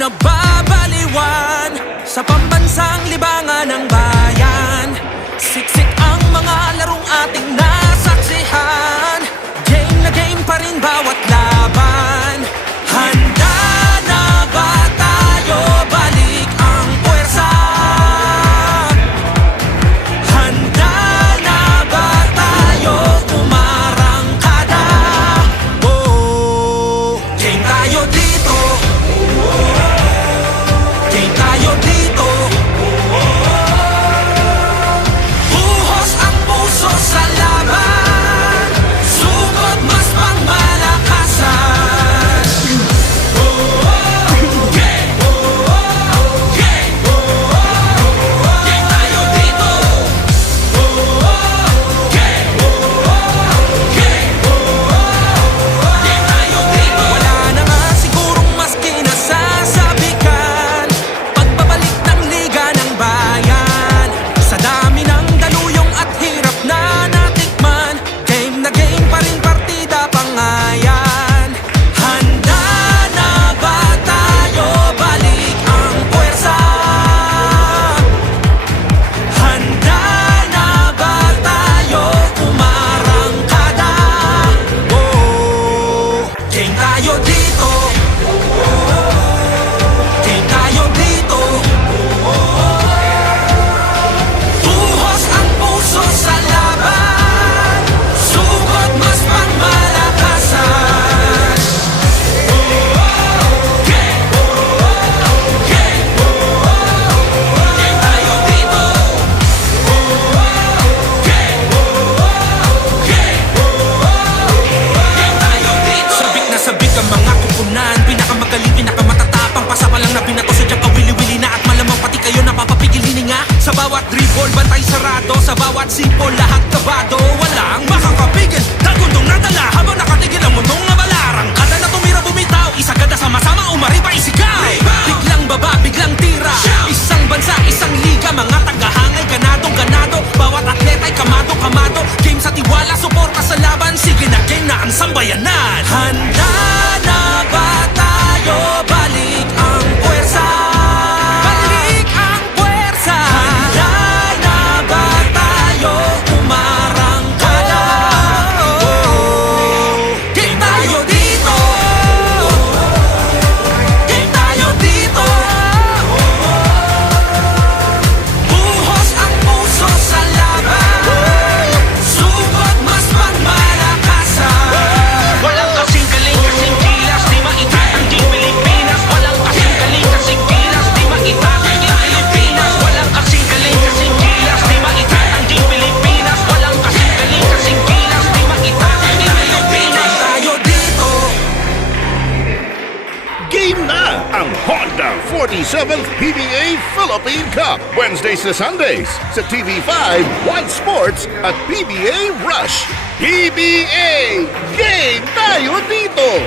Nababaliwan sa pambansang libangan ng bayan. Siksik ang mga larong ating nasaksihan. Game na game pa rin bawat laban. Handa na ba tayo? Balik ang puwersa. Handa na ba tayo? Umarangkada. Oh, game tayo dito. Game tayo dito. Buhos ang puso sa laban. Sugod mas pangmalakasan. Game! Game! Game tayo dito. Game! Game! Game tayo dito. Wala na nga sigurong mas kinasasabi ka. Pagbabalik ng liga ng bayan. Sa dami ng daluyong at hirap na natikman. Game na game pa rin partida pangayan. Handa na ba tayo? Balik ang puwersa. Handa na ba tayo? Umarangkada. Oh, game tayo dito. Game tayo dito. Buhos ang puso sa laban. Sugod mas pangmalakasan. Game! Game! Game tayo dito. Game! Game! Game tayo dito. Sabik na sabik ang mga kupunan. Pinakamagaling, pinakamatatapang. Pasapalang na binato sa diyang kawili-wili na. At malamang pati kayo napapapigil hininga. Sa bawat dribble, bantay sarado. Sa bawat sipol, lahat kabado. Walang makakapigil. Dagundong nadala habang nakatigil ang mundong nabalarang. Kada na tumira bumitaw, isagada sama-sama umariba isigaw. Biglang baba, biglang tira. Isang bansa, isang liga. Mga tagahangay, ganadong ganado. Bawat atleta'y kamado-kamado. Game sa tiwala, suporta sa laban. Sige na game na ang sambayanan. Handa na ba tayo? Balik ang puwersa. Balik ang puwersa. Handa na ba tayo? Umarangkada. Oh, game tayo dito. Game tayo dito. Buhos ang puso sa laban. Sugod mas pangmalakasan. Walang kasing galing, kasing kilas, di maitatangking Pilipinas. Walang kasing galing, kasing kilas, di maitatangking Pilipinas. Walang kasing galing, kasing kilas, di maitatangking Pilipinas. Walang kasing galing, kasing kilas, di maitatangking Pilipinas. Tayo dito. Game na ang Honda 47th PBA Philippine Cup. Wednesdays to Sundays sa TV5, One Sports at PBA Rush. PBA! Game tayo dito!